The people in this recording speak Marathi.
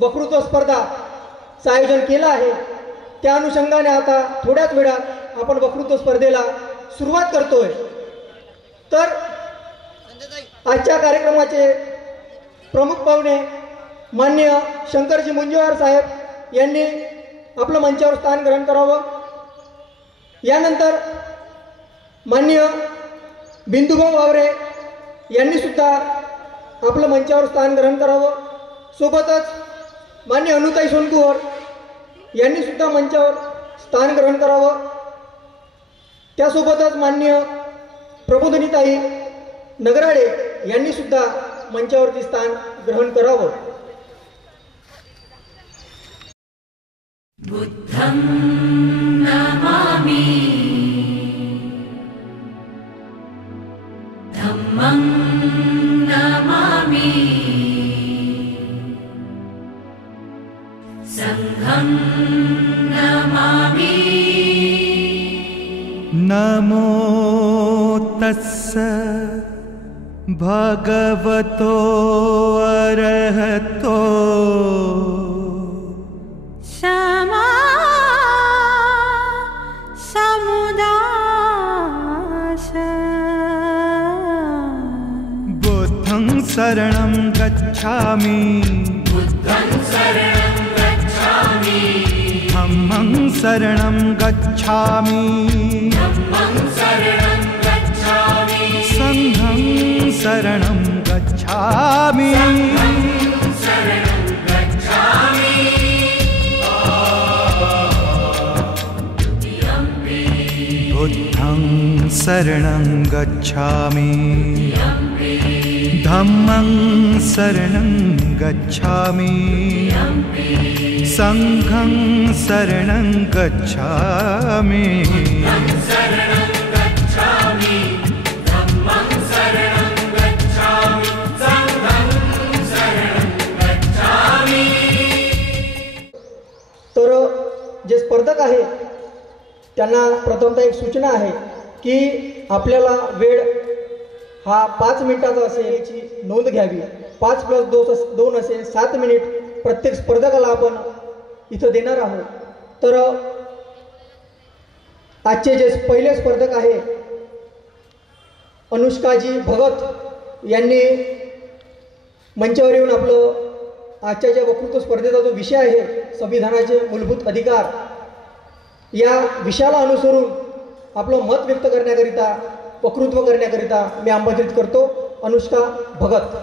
वक्तृत्व स्पर्धाचं आयोजन केलं आहे. त्या अनुषंगाने आता थोड्याच वेळात आपण वक्तृत्व स्पर्धेला सुरुवात करतोय. तर आजच्या कार्यक्रमाचे प्रमुख पाहुणे माननीय शंकरजी मुंजेवार साहेब यांनी आपलं मंचावर स्थान ग्रहण करावं. यानंतर माननीय बिंदुभाऊ वावरे यांनी सुद्धा आपलं मंचावर स्थान ग्रहण करावं. सोबतच माननीय अनुताई सोनकुवर यांनी सुद्धा मंचावर स्थान ग्रहण करावं. त्यासोबतच माननीय प्रबोधिनीताई नगराळे यांनी सुद्धा मंचावरती स्थान ग्रहण करावं. बुद्धं नमामि धम्मं नमामि संघं नमामि. नमो तस्स भगवतो अरहतो क्षमा समुदाय. बुद्धं शरणं गच्छामि बुद्धं शरणं गच्छामि धम्मं शरणं गच्छामि धम्मं शरणं गच्छामि संघं शरणं गच्छामि. शरणं गच्छामि. बुद्धं शरणं गच्छामि धम्मं शरणं गच्छामि संघं शरणं गच्छामि. शरणं गच्छामि धम्मं शरणं गच्छामि संघं शरणं गच्छामि. तर जे स्पर्धक आहे त्यांना प्रथमतः एक सूचना आहे की आपल्याला वेळ हा 5 मिनिटाचा असेल याची नोंद घ्यावी. 5 + 2 असेल 7 मिनिट प्रत्येक स्पर्धकाला आपण इथं देणार आहोत. तर आजचे जे पहिले स्पर्धक आहे अनुष्काजी भगत यांनी मंचावर येऊन आपलं आजच्या ज्या वक्तृत्व स्पर्धेचा जो विषय आहे संविधानाचे मूलभूत अधिकार या विषयाला अनुसरून आपलं मत व्यक्त करण्याकरिता वक्तृत्व करण्याकरिता मी आमंत्रित करतो अनुष्का भगत.